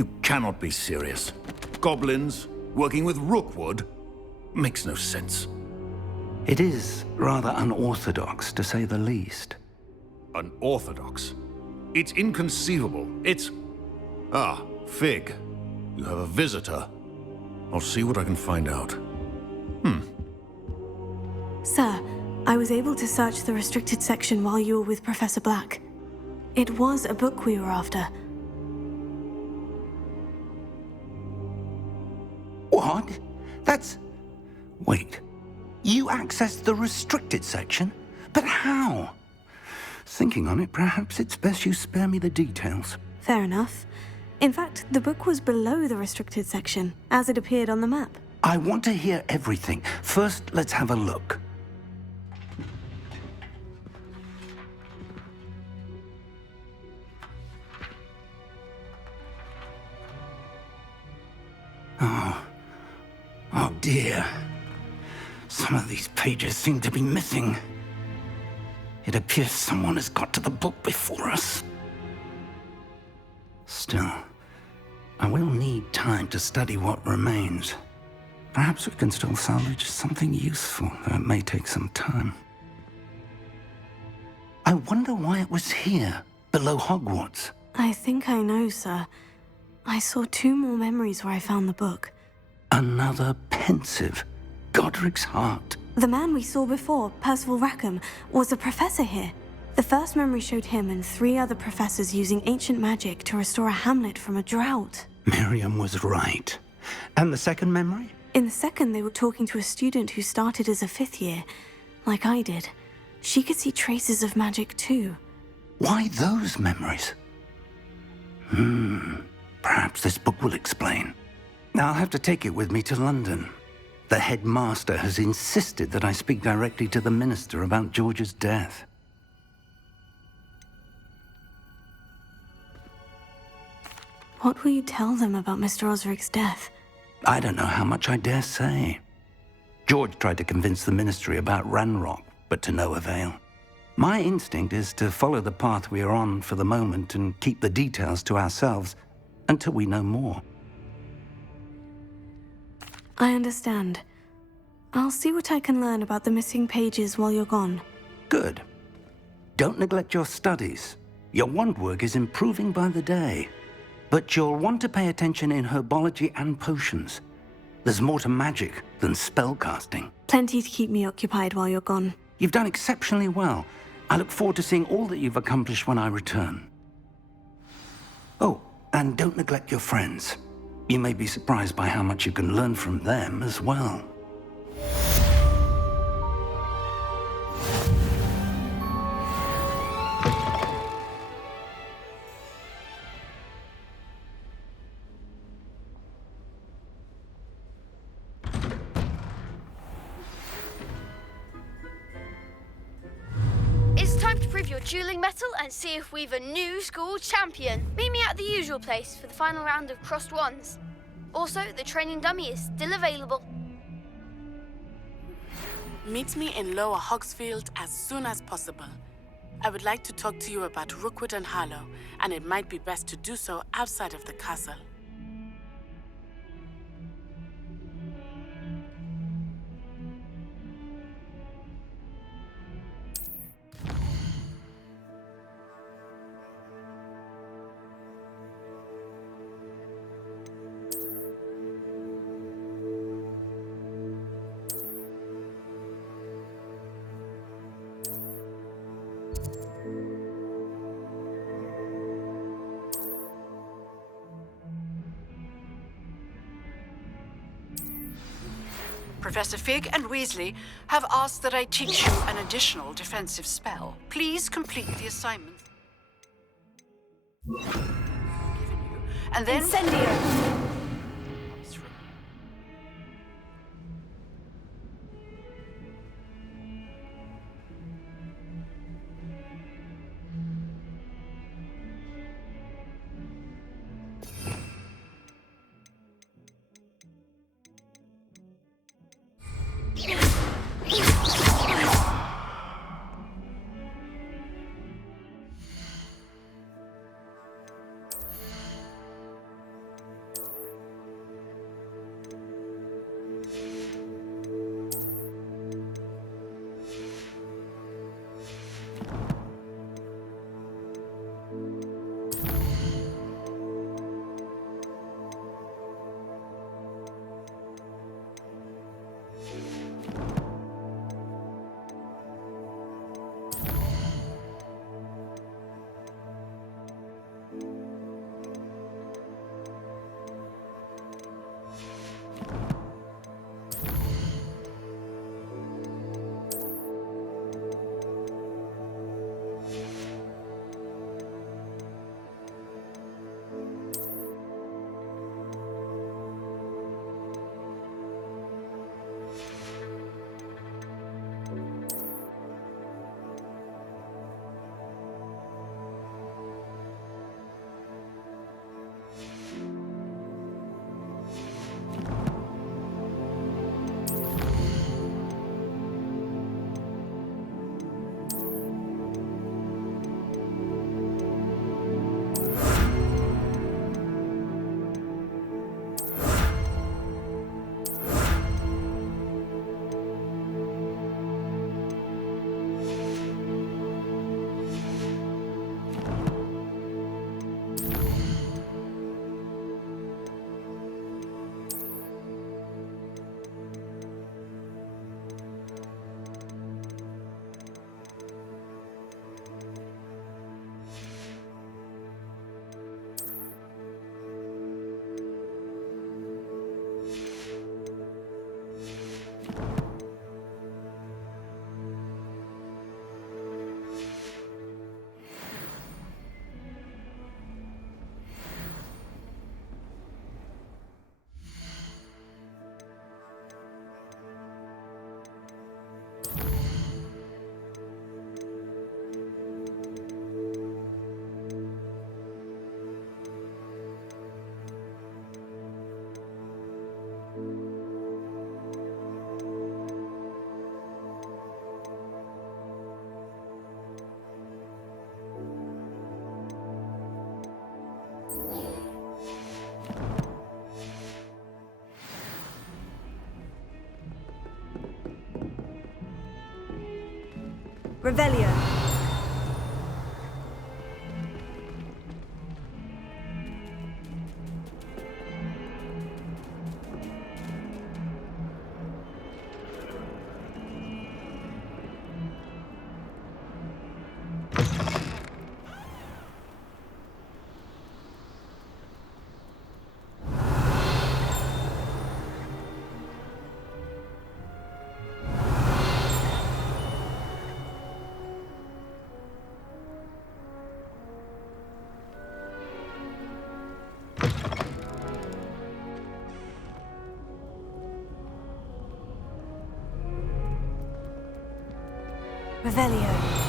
You cannot be serious. Goblins working with Rookwood? Makes no sense. It is rather unorthodox, to say the least. Unorthodox? It's inconceivable. It's... Ah, Fig. You have a visitor. I'll see what I can find out. Sir, I was able to search the restricted section while you were with Professor Black. It was a book we were after. What? That's... Wait. You accessed the restricted section? But how? Thinking on it, perhaps it's best you spare me the details. Fair enough. In fact, the book was below the restricted section, as it appeared on the map. I want to hear everything. First, let's have a look. Oh dear. Some of these pages seem to be missing. It appears someone has got to the book before us. Still, I will need time to study what remains. Perhaps we can still salvage something useful, though it may take some time. I wonder why it was here, below Hogwarts. I think I know, sir. I saw 2 more memories where I found the book. Another pensive. Godric's heart. The man we saw before, Percival Rackham, was a professor here. The first memory showed him and 3 other professors using ancient magic to restore a hamlet from a drought. Miriam was right. And the second memory? In the second, they were talking to a student who started as a 5th year, like I did. She could see traces of magic too. Why those memories? Perhaps this book will explain. I'll have to take it with me to London. The headmaster has insisted that I speak directly to the minister about George's death. What will you tell them about Mr. Osric's death? I don't know how much I dare say. George tried to convince the ministry about Ranrock, but to no avail. My instinct is to follow the path we are on for the moment and keep the details to ourselves until we know more. I understand. I'll see what I can learn about the missing pages while you're gone. Good. Don't neglect your studies. Your wand work is improving by the day. But you'll want to pay attention in herbology and potions. There's more to magic than spellcasting. Plenty to keep me occupied while you're gone. You've done exceptionally well. I look forward to seeing all that you've accomplished when I return. Oh, and don't neglect your friends. You may be surprised by how much you can learn from them as well. It's time to prove your dueling mettle and see if we've a new school champion. Meet me at the usual place for the final round of crossed wands. Also, the training dummy is still available. Meet me in Lower Hogsfield as soon as possible. I would like to talk to you about Rookwood and Harlow, and it might be best to do so outside of the castle. Professor Fig and Weasley have asked that I teach you an additional defensive spell. Please complete the assignment given you, and then... Incendio! Revelio. Revelio.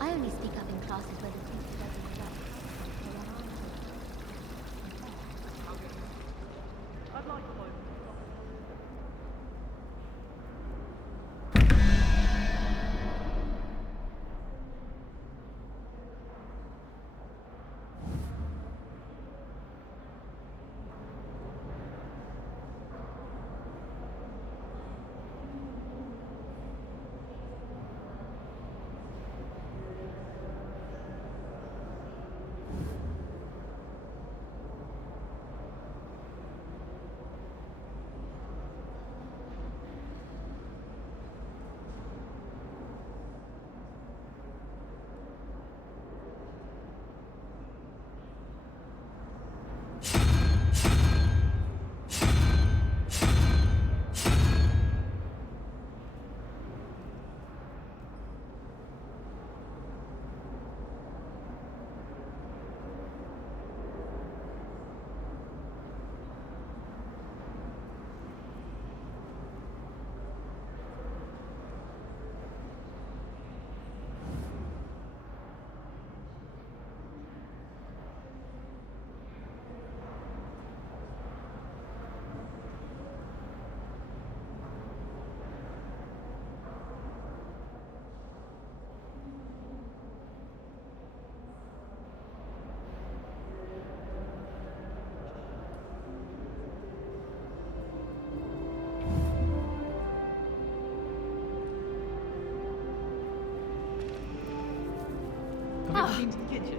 I only speak up in classes where the teacher doesn't judge. Into the kitchen.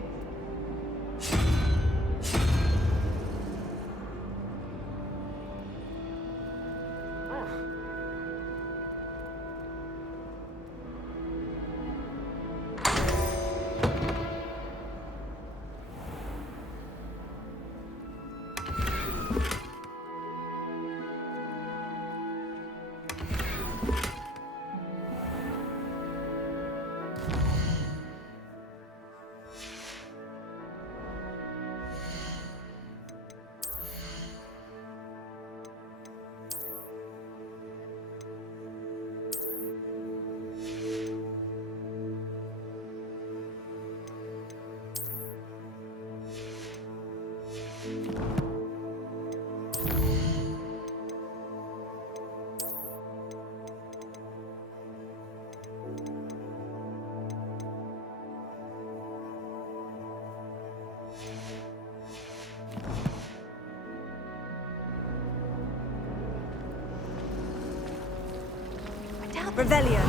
Revelio.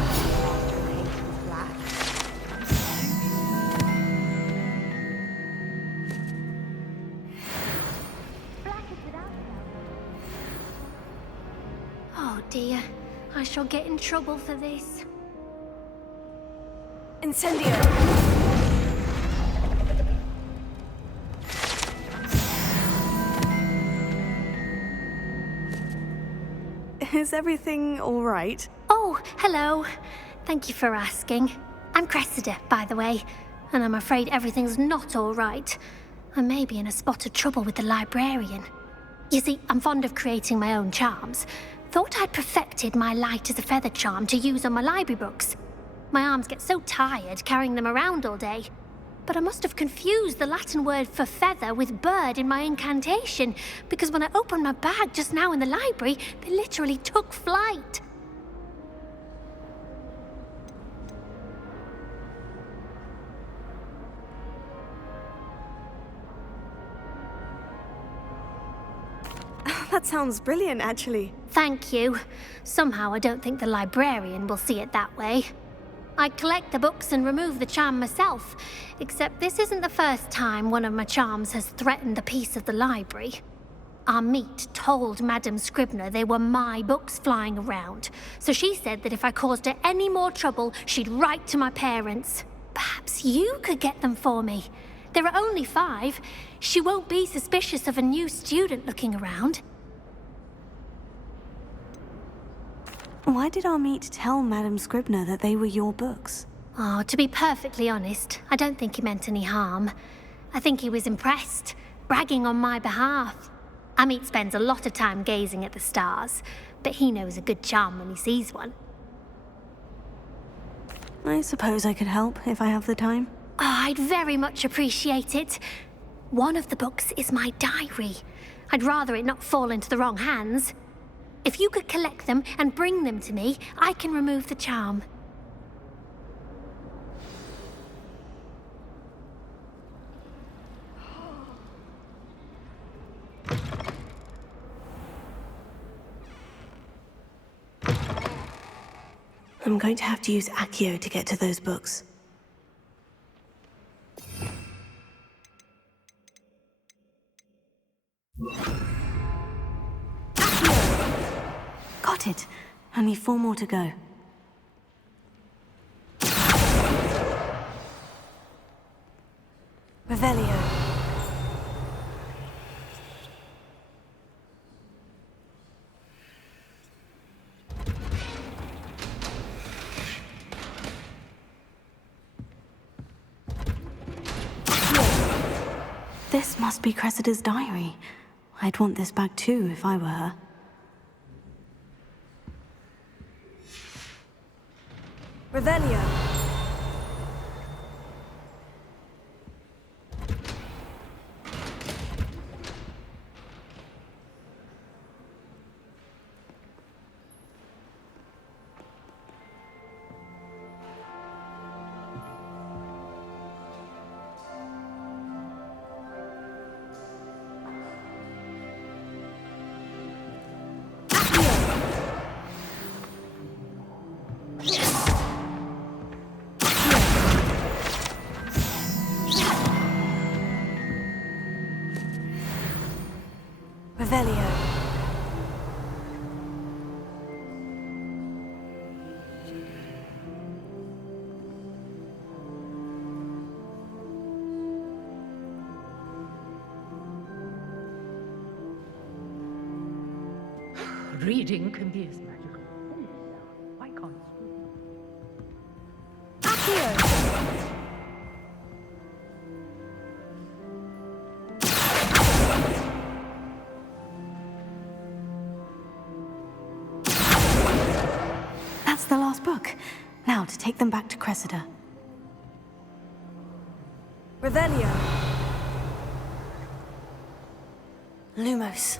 Oh dear, I shall get in trouble for this. Incendio. Is everything all right? Oh, hello. Thank you for asking. I'm Cressida, by the way, and I'm afraid everything's not all right. I may be in a spot of trouble with the librarian. You see, I'm fond of creating my own charms. Thought I'd perfected my light as a feather charm to use on my library books. My arms get so tired carrying them around all day. But I must have confused the Latin word for feather with bird in my incantation, because when I opened my bag just now in the library, they literally took flight. That sounds brilliant, actually. Thank you. Somehow I don't think the librarian will see it that way. I'd collect the books and remove the charm myself, except this isn't the first time one of my charms has threatened the peace of the library. Our meet told Madame Scribner they were my books flying around, so she said that if I caused her any more trouble, she'd write to my parents. Perhaps you could get them for me. There are only 5. She won't be suspicious of a new student looking around. Why did our meet tell Madame Scribner that they were your books? Oh, to be perfectly honest, I don't think he meant any harm. I think he was impressed, bragging on my behalf. Amit spends a lot of time gazing at the stars, but he knows a good charm when he sees one. I suppose I could help if I have the time. Oh, I'd very much appreciate it. One of the books is my diary. I'd rather it not fall into the wrong hands. If you could collect them and bring them to me, I can remove the charm. I'm going to have to use Accio to get to those books. Got it. Only 4 more to go. Revelio. This must be Cressida's diary. I'd want this back too if I were her. Revelio. Revelio. Reading can be as magical. Why can't That's the last book. Now to take them back to Cressida. Revelio. Lumos.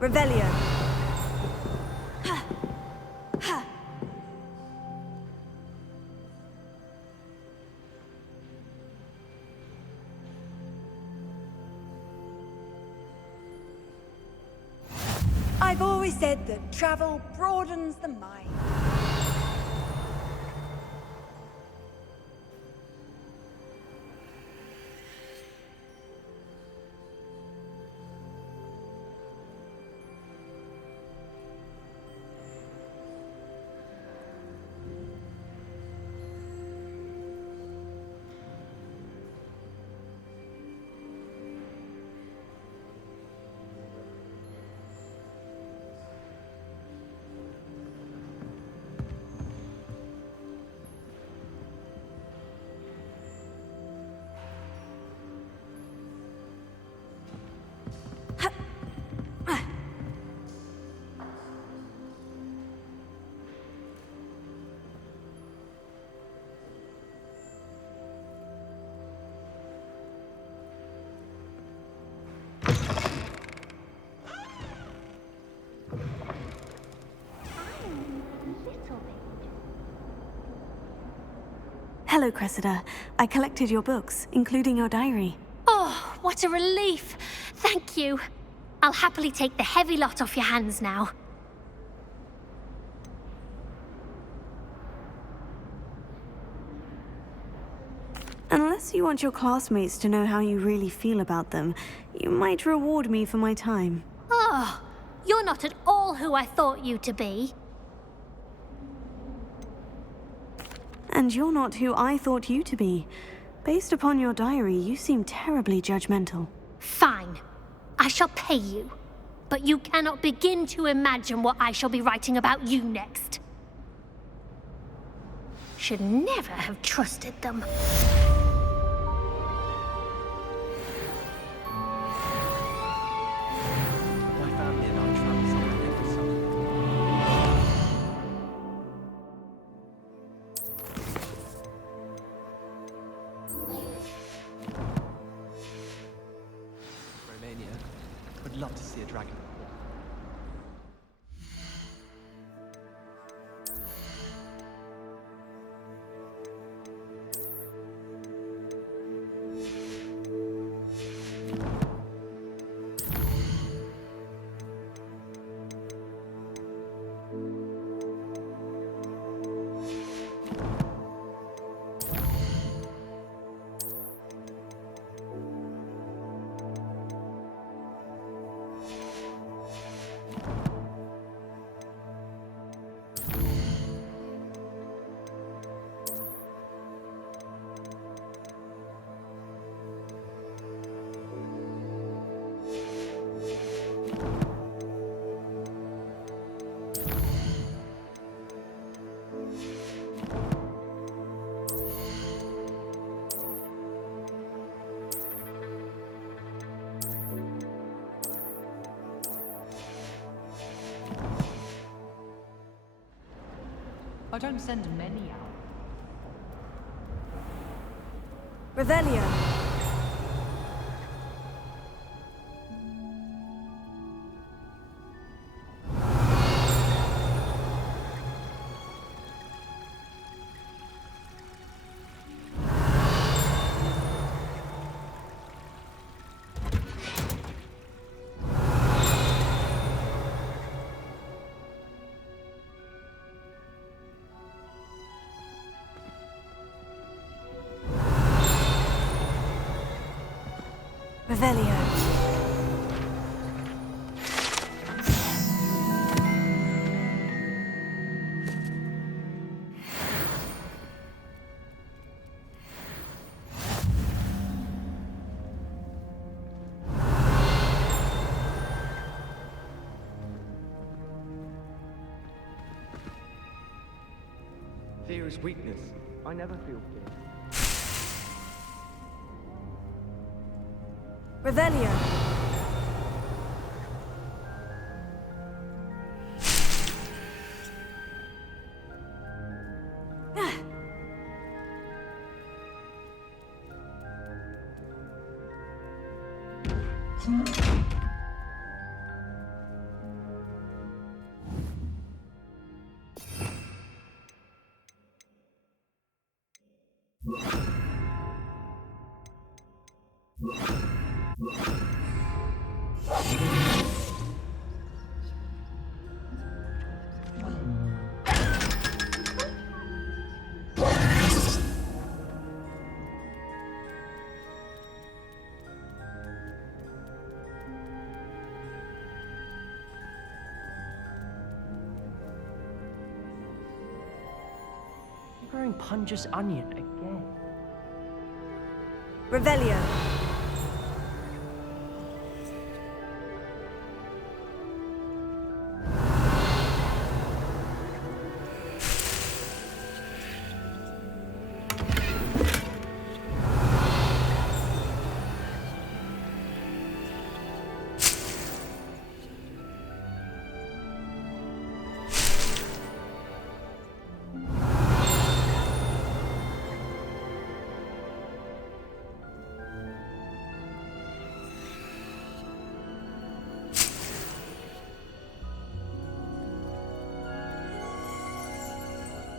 Revelio. I've always said that travel broadens the mind. Hello, Cressida. I collected your books, including your diary. Oh, what a relief. Thank you. I'll happily take the heavy lot off your hands now. Unless you want your classmates to know how you really feel about them, you might reward me for my time. Oh, you're not at all who I thought you to be. And you're not who I thought you to be. Based upon your diary, you seem terribly judgmental. Fine. I shall pay you. But you cannot begin to imagine what I shall be writing about you next. Should never have trusted them. My family and I travel somewhere every summer. Romania. Would love to see a dragon. I don't send many out. Revelio. Revelio. Fear is weakness. I never feel fear. Revelio. Growing Pungus onion again. Revelio.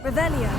Revelio.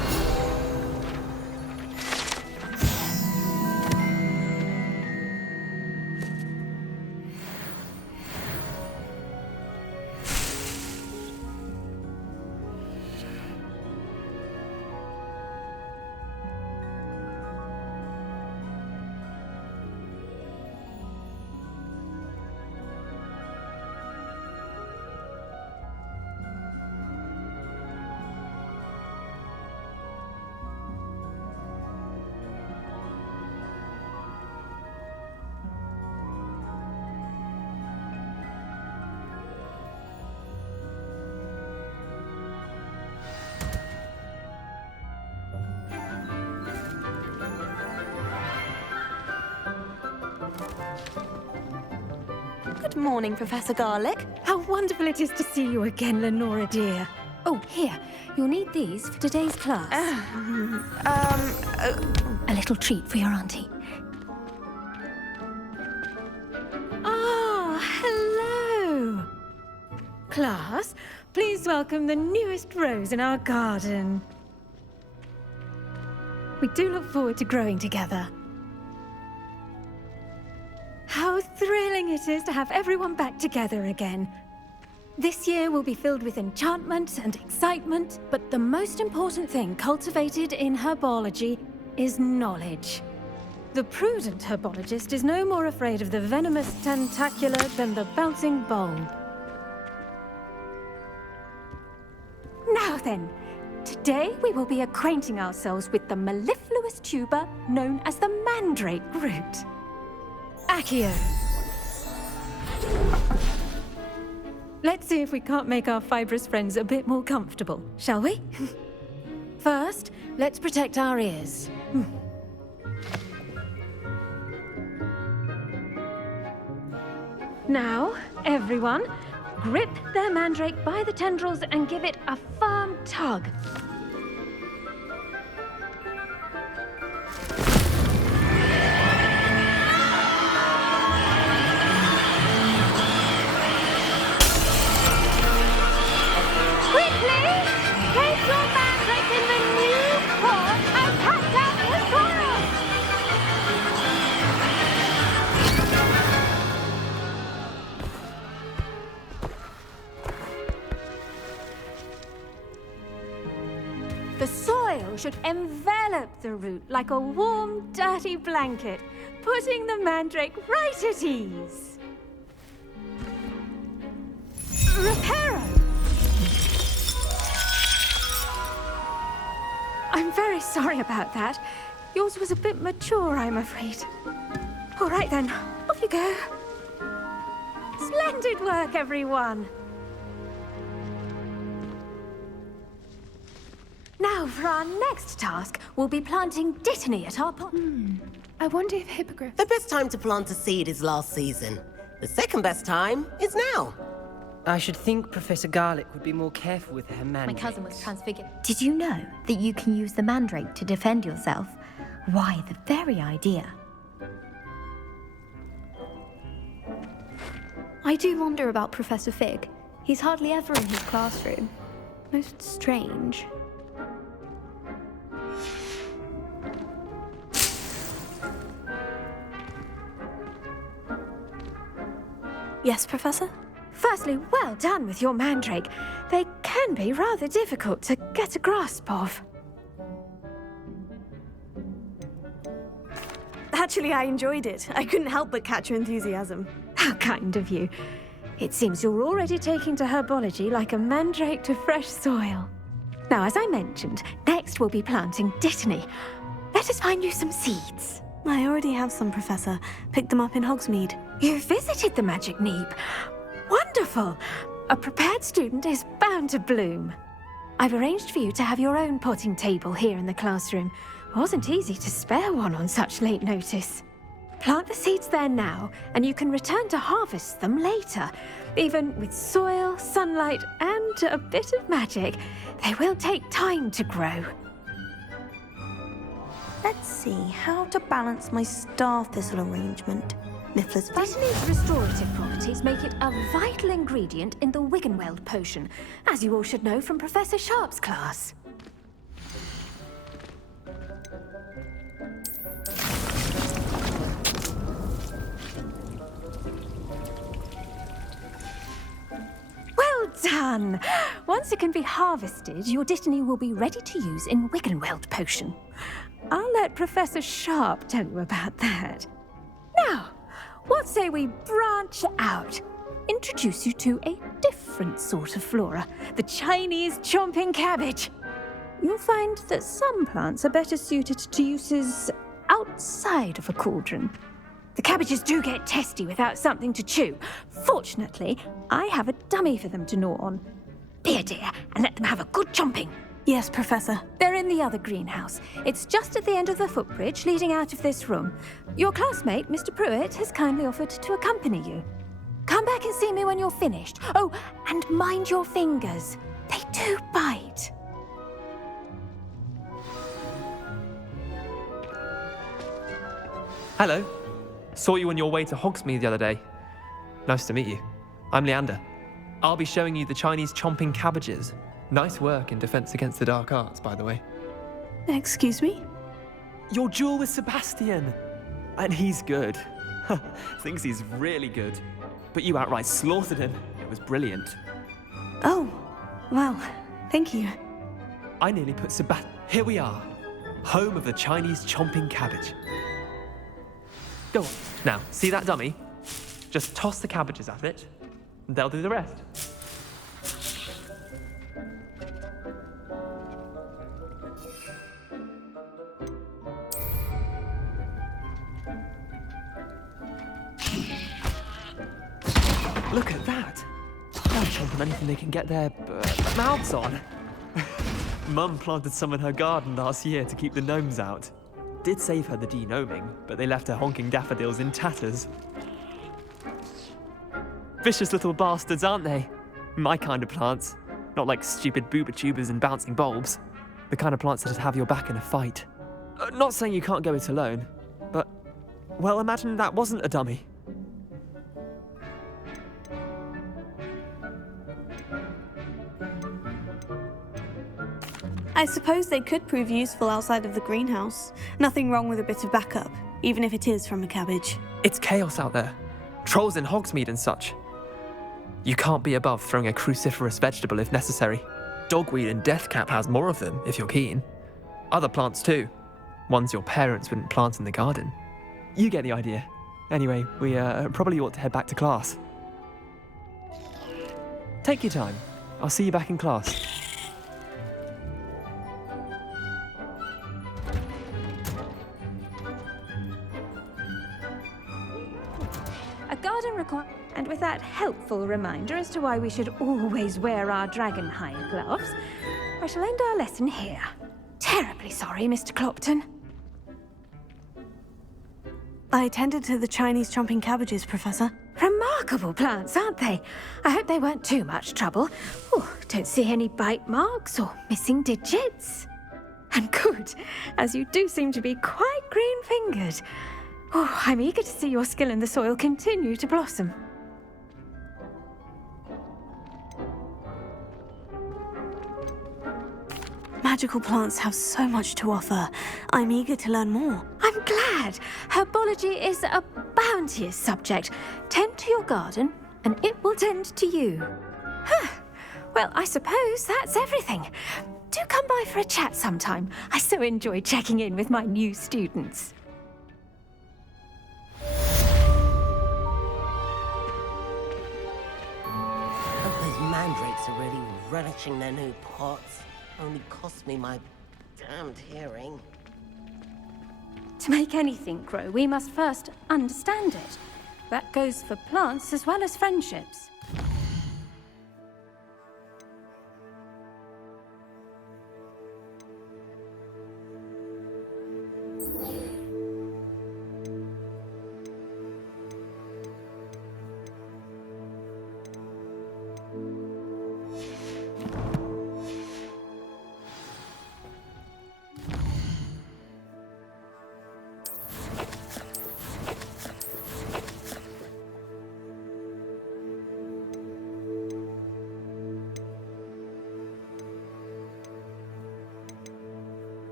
Good morning, Professor Garlick. How wonderful it is to see you again, Lenora dear. Oh, here. You'll need these for today's class. A little treat for your auntie. Ah, hello. Class, please welcome the newest rose in our garden. We do look forward to growing together. How thrilling it is to have everyone back together again. This year will be filled with enchantment and excitement, but the most important thing cultivated in herbology is knowledge. The prudent herbologist is no more afraid of the venomous tentacula than the bouncing bulb. Now then, today we will be acquainting ourselves with the mellifluous tuber known as the mandrake root. Accio. Let's see if we can't make our fibrous friends a bit more comfortable, shall we? First, let's protect our ears. Now, everyone, grip their mandrake by the tendrils and give it a firm tug. The soil should envelop the root like a warm, dirty blanket, putting the mandrake right at ease. Reparo! I'm very sorry about that. Yours was a bit mature, I'm afraid. All right then, off you go. Splendid work, everyone! Now, for our next task, we'll be planting dittany at our pot. I wonder if hippogriff... The best time to plant a seed is last season. The second best time is now. I should think Professor Garlick would be more careful with her My mandrakes. cousin was transfigured. Did you know that you can use the mandrake to defend yourself? Why, the very idea. I do wonder about Professor Fig. He's hardly ever in his classroom. Most strange. Yes, Professor? Firstly, well done with your mandrake. They can be rather difficult to get a grasp of. Actually, I enjoyed it. I couldn't help but catch your enthusiasm. How kind of you. It seems you're already taking to herbology like a mandrake to fresh soil. Now, as I mentioned, next we'll be planting dittany. Let us find you some seeds. I already have some, Professor. Picked them up in Hogsmeade. You visited the Magic Neep. Wonderful! A prepared student is bound to bloom. I've arranged for you to have your own potting table here in the classroom. Wasn't easy to spare one on such late notice. Plant the seeds there now, and you can return to harvest them later. Even with soil, sunlight, and a bit of magic, they will take time to grow. Let's see how to balance my star thistle arrangement. Niffler's Dittany's restorative properties make it a vital ingredient in the Wiggenweld potion, as you all should know from Professor Sharp's class. Well done! Once it can be harvested, your dittany will be ready to use in Wiggenweld potion. I'll let Professor Sharp tell you about that. Now, what say we branch out? Introduce you to a different sort of flora, the Chinese chomping cabbage. You'll find that some plants are better suited to uses outside of a cauldron. The cabbages do get testy without something to chew. Fortunately, I have a dummy for them to gnaw on. Be a dear and let them have a good chomping. Yes, Professor. They're in the other greenhouse. It's just at the end of the footbridge leading out of this room. Your classmate, Mr. Pruitt, has kindly offered to accompany you. Come back and see me when you're finished. Oh, and mind your fingers. They do bite. Hello. Saw you on your way to Hogsmeade the other day. Nice to meet you. I'm Leander. I'll be showing you the Chinese chomping cabbages. Nice work in Defense Against the Dark Arts, by the way. Excuse me? Your duel with Sebastian. And he's good. Thinks he's really good. But you outright slaughtered him. It was brilliant. Oh, well, thank you. I nearly put Sebastian... Here we are. Home of the Chinese chomping cabbage. Go on. Now, see that dummy? Just toss the cabbages at it, and they'll do the rest. Look at that! They'll chomp on anything they can get their mouths on. Mum planted some in her garden last year to keep the gnomes out. Did save her the de-gnoming, but they left her honking daffodils in tatters. Vicious little bastards, aren't they? My kind of plants. Not like stupid booba tubers and bouncing bulbs. The kind of plants that'd have your back in a fight. Not saying you can't go it alone, but... well, imagine that wasn't a dummy. I suppose they could prove useful outside of the greenhouse. Nothing wrong with a bit of backup, even if it is from a cabbage. It's chaos out there. Trolls in Hogsmeade and such. You can't be above throwing a cruciferous vegetable if necessary. Dogweed and deathcap has more of them, if you're keen. Other plants too. Ones your parents wouldn't plant in the garden. You get the idea. Anyway, we probably ought to head back to class. Take your time. I'll see you back in class. A garden and with that helpful reminder as to why we should always wear our dragonhide gloves, I shall end our lesson here. Terribly sorry, Mr. Clopton. I attended to the Chinese chomping cabbages, Professor. Remarkable plants, aren't they? I hope they weren't too much trouble. Oh, don't see any bite marks or missing digits. And good, as you do seem to be quite green-fingered. Oh, I'm eager to see your skill in the soil continue to blossom. Magical plants have so much to offer. I'm eager to learn more. I'm glad. Herbology is a bounteous subject. Tend to your garden, and it will tend to you. Well, I suppose that's everything. Do come by for a chat sometime. I so enjoy checking in with my new students. Those mandrakes are really relishing their new pots. Only cost me my damned hearing. To make anything grow, we must first understand it. That goes for plants as well as friendships.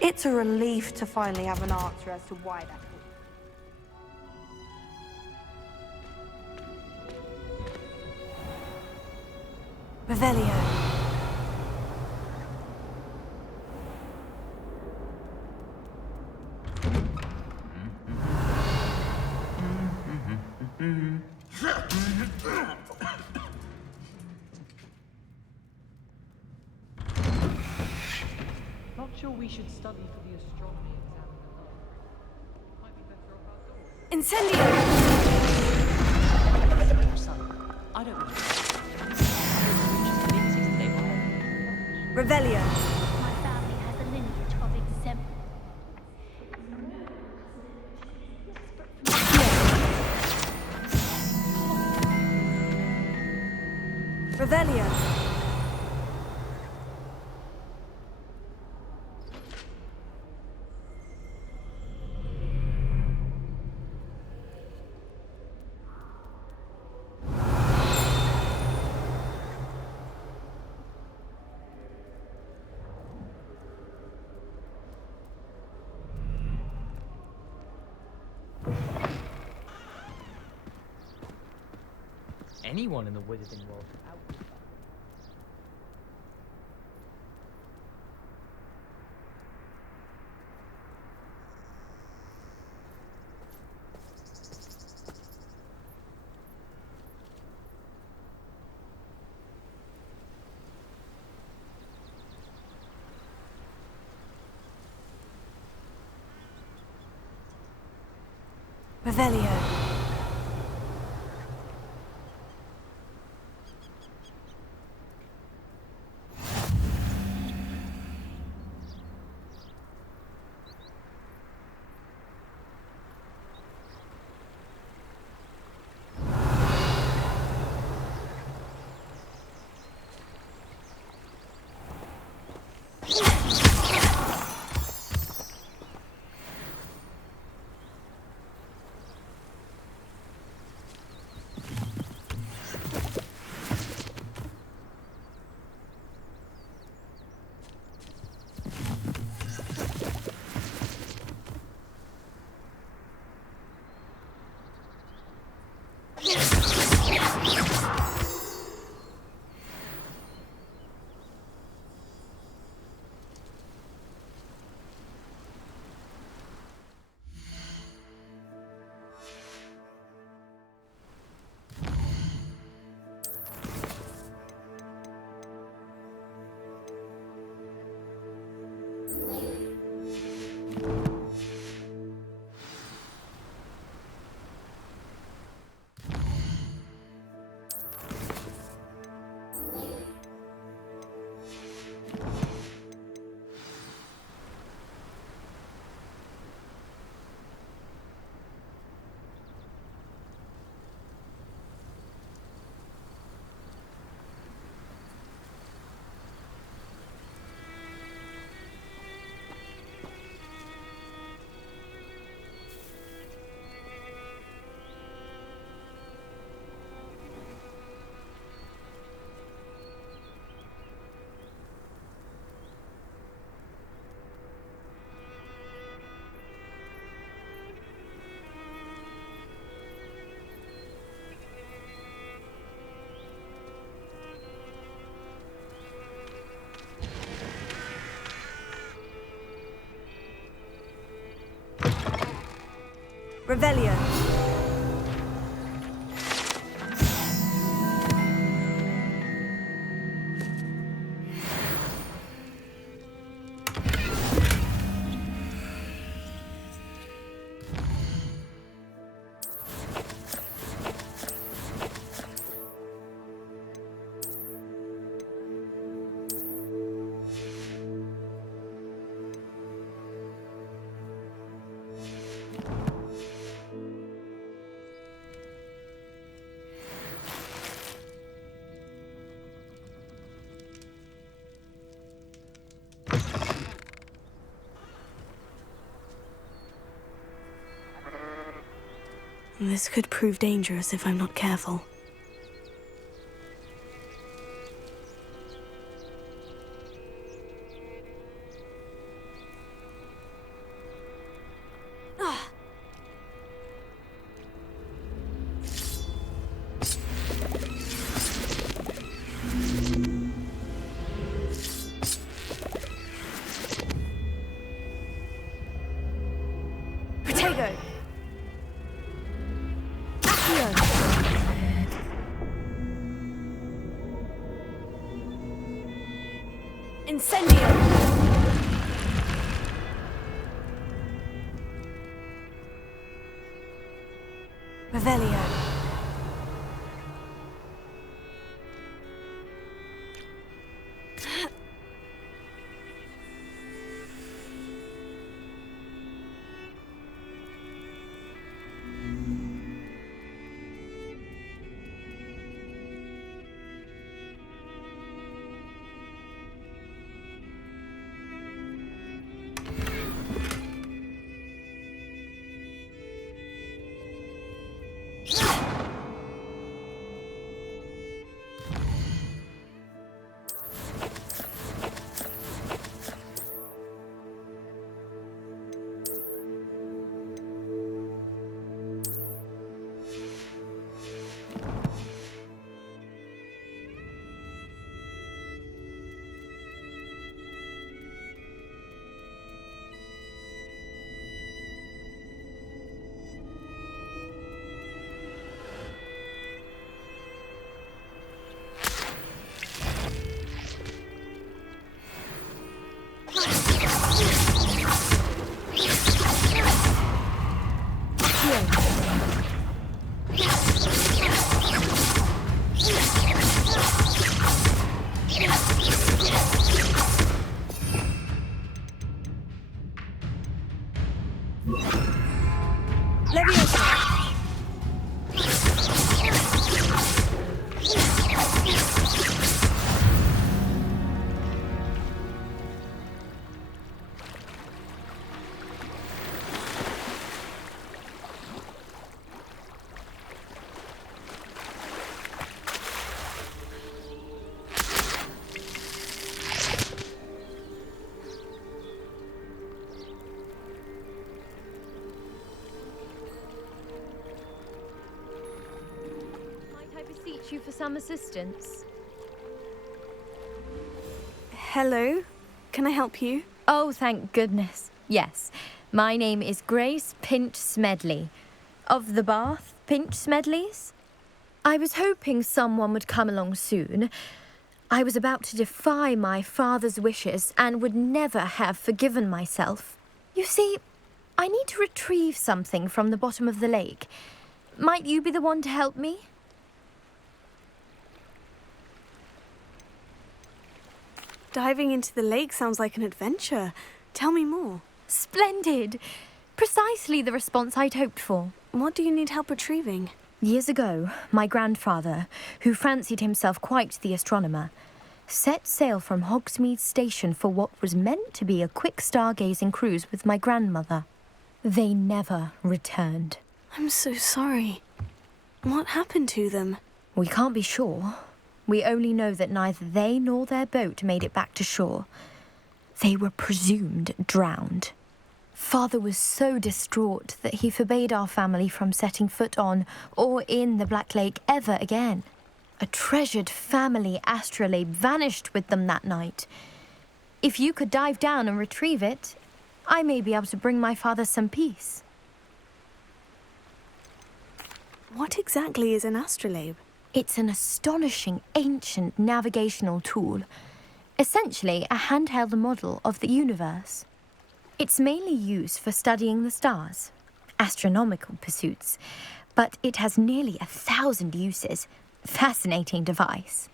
It's a relief to finally have an answer as to why that is. Revelio. Not sure we should study for the astronomy exam in the library. Might be better off outdoors. Incendio! Son, I don't know. Revelio. My family has a lineage of exempt. Revelio. Anyone in the wizarding world. Revelio. Revelio. This could prove dangerous if I'm not careful. Protego. Incendio! Revelio. You for some assistance? Hello? Can I help you? Oh, thank goodness. Yes. My name is Grace Pinch Smedley. Of the Bath Pinch Smedleys? I was hoping someone would come along soon. I was about to defy my father's wishes and would never have forgiven myself. You see, I need to retrieve something from the bottom of the lake. Might you be the one to help me? Diving into the lake sounds like an adventure. Tell me more. Splendid! Precisely the response I'd hoped for. What do you need help retrieving? Years ago, my grandfather, who fancied himself quite the astronomer, set sail from Hogsmeade Station for what was meant to be a quick stargazing cruise with my grandmother. They never returned. I'm so sorry. What happened to them? We can't be sure. We only know that neither they nor their boat made it back to shore. They were presumed drowned. Father was so distraught that he forbade our family from setting foot on or in the Black Lake ever again. A treasured family astrolabe vanished with them that night. If you could dive down and retrieve it, I may be able to bring my father some peace. What exactly is an astrolabe? It's an astonishing ancient navigational tool, essentially a handheld model of the universe. It's mainly used for studying the stars, astronomical pursuits, but it has nearly 1,000 uses. Fascinating device.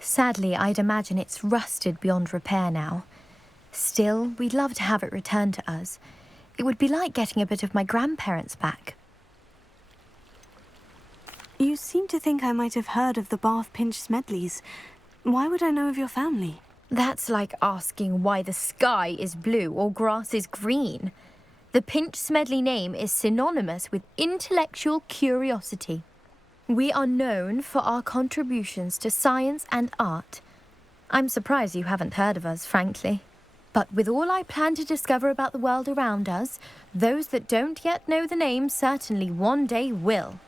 Sadly, I'd imagine it's rusted beyond repair now. Still, we'd love to have it returned to us. It would be like getting a bit of my grandparents back. You seem to think I might have heard of the Bath Pinch Smedleys. Why would I know of your family? That's like asking why the sky is blue or grass is green. The Pinch Smedley name is synonymous with intellectual curiosity. We are known for our contributions to science and art. I'm surprised you haven't heard of us, frankly. But with all I plan to discover about the world around us, those that don't yet know the name certainly one day will.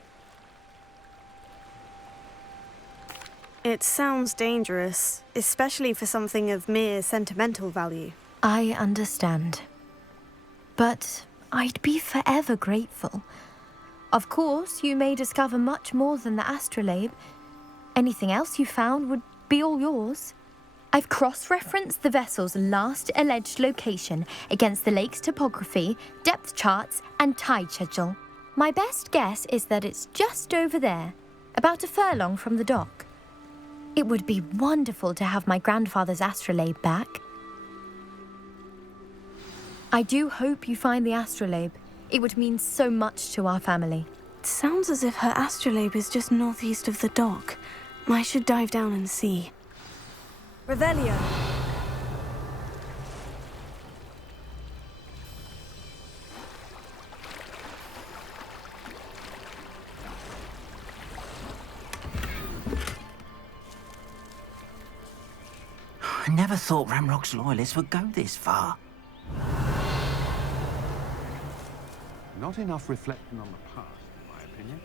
It sounds dangerous, especially for something of mere sentimental value. I understand. But I'd be forever grateful. Of course, you may discover much more than the astrolabe. Anything else you found would be all yours. I've cross-referenced the vessel's last alleged location against the lake's topography, depth charts, and tide schedule. My best guess is that it's just over there, about a furlong from the dock. It would be wonderful to have my grandfather's astrolabe back. I do hope you find the astrolabe. It would mean so much to our family. It sounds as if her astrolabe is just northeast of the dock. I should dive down and see. Revelio. I never thought Ramrock's loyalists would go this far. Not enough reflecting on the past, in my opinion.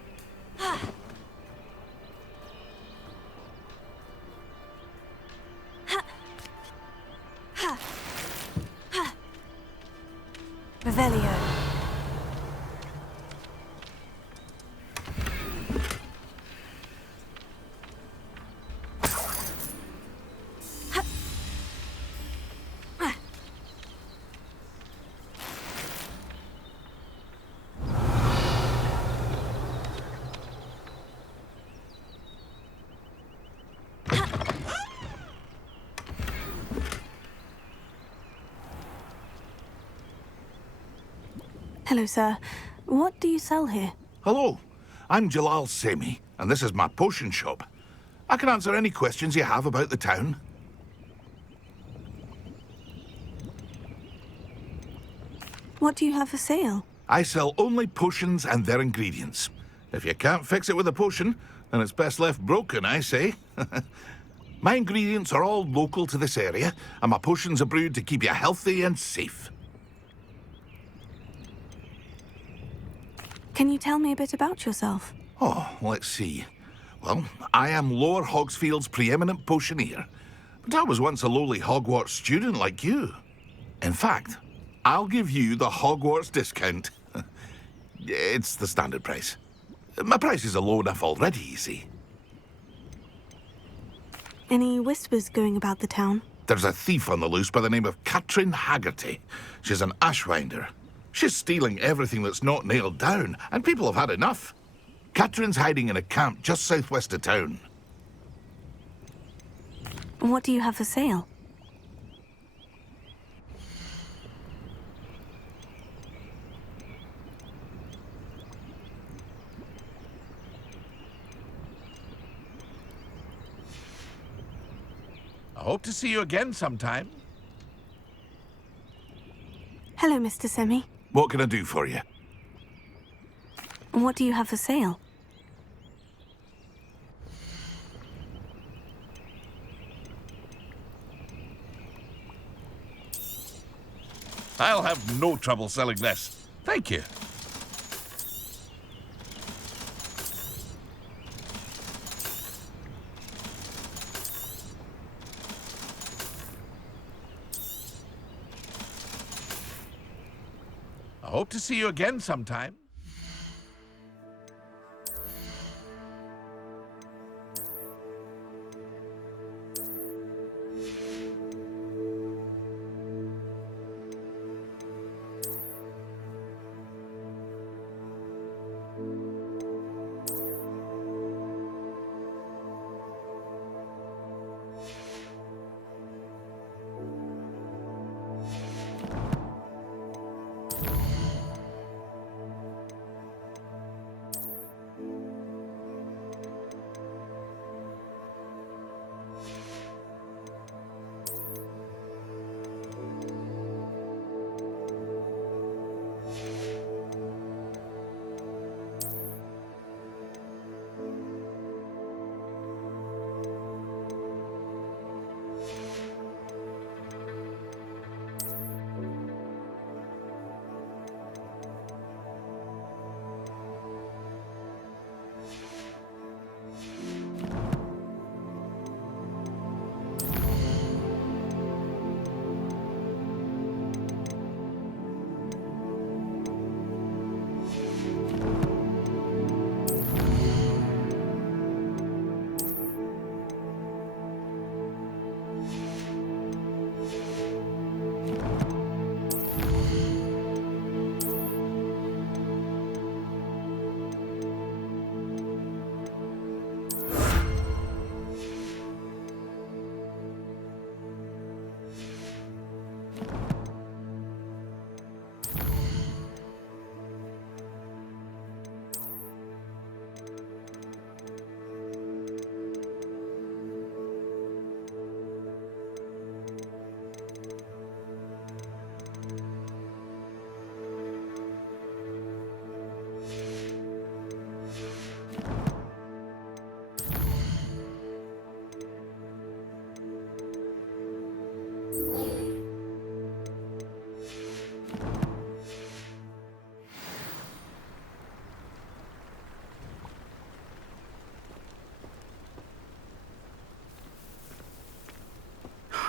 Revelio. Hello, sir. What do you sell here? Hello, I'm Jalal Semi, and this is my potion shop. I can answer any questions you have about the town. What do you have for sale? I sell only potions and their ingredients. If you can't fix it with a potion, then it's best left broken, I say. My ingredients are all local to this area, and my potions are brewed to keep you healthy and safe. Can you tell me a bit about yourself? Oh, let's see. Well, I am Lower Hogsfield's preeminent potioneer, but I was once a lowly Hogwarts student like you. In fact, I'll give you the Hogwarts discount. It's the standard price. My prices are low enough already, you see. Any whispers going about the town? There's a thief on the loose by the name of Katrin Haggerty. She's an ashwinder. She's stealing everything that's not nailed down, and people have had enough. Katrin's hiding in a camp just southwest of town. What do you have for sale? I hope to see you again sometime. Hello, Mr. Semi. What can I do for you? What do you have for sale? I'll have no trouble selling this. Thank you. I hope to see you again sometime.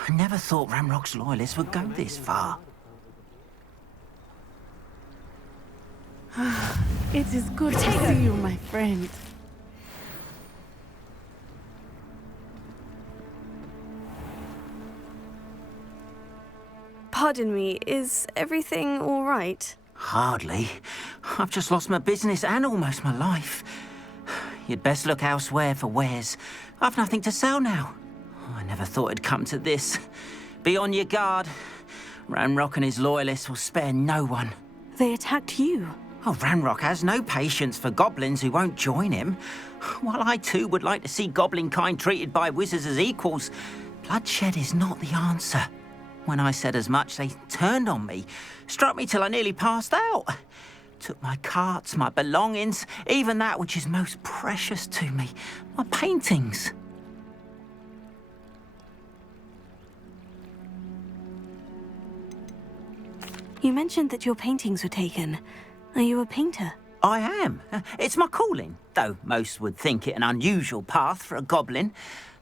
I never thought Ranrock's loyalists would go this far. It is good to see you, my friend. Pardon me, is everything all right? Hardly. I've just lost my business and almost my life. You'd best look elsewhere for wares. I've nothing to sell now. I never thought it'd come to this. Be on your guard. Ranrock and his loyalists will spare no one. They attacked you. Oh, Ranrock has no patience for goblins who won't join him. While I too would like to see goblin kind treated by wizards as equals, bloodshed is not the answer. When I said as much, they turned on me, struck me till I nearly passed out. Took my carts, my belongings, even that which is most precious to me, my paintings. You mentioned that your paintings were taken. Are you a painter? I am. It's my calling, though most would think it an unusual path for a goblin.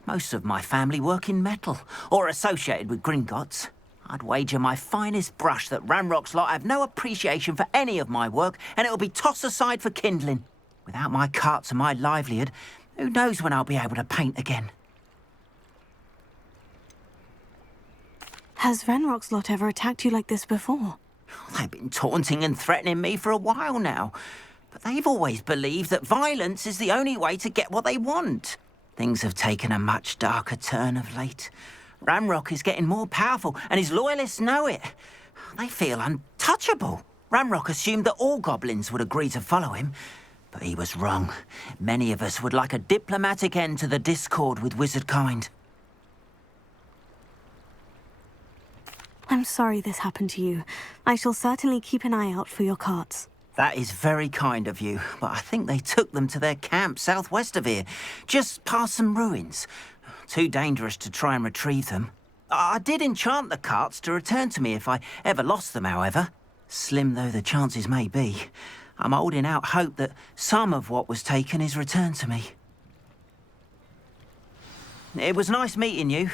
Most of my family work in metal, or associated with Gringotts. I'd wager my finest brush that Ranrock's lot have no appreciation for any of my work, and it'll be tossed aside for kindling. Without my carts and my livelihood, who knows when I'll be able to paint again? Has Ranrock's lot ever attacked you like this before? They've been taunting and threatening me for a while now, but they've always believed that violence is the only way to get what they want. Things have taken a much darker turn of late. Ranrock is getting more powerful, and his loyalists know it. They feel untouchable. Ranrock assumed that all goblins would agree to follow him, but he was wrong. Many of us would like a diplomatic end to the discord with wizard kind. I'm sorry this happened to you. I shall certainly keep an eye out for your carts. That is very kind of you, but I think they took them to their camp southwest of here, just past some ruins. Too dangerous to try and retrieve them. I did enchant the carts to return to me if I ever lost them, however. Slim though the chances may be, I'm holding out hope that some of what was taken is returned to me. It was nice meeting you.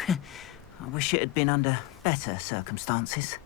I wish it had been under better circumstances.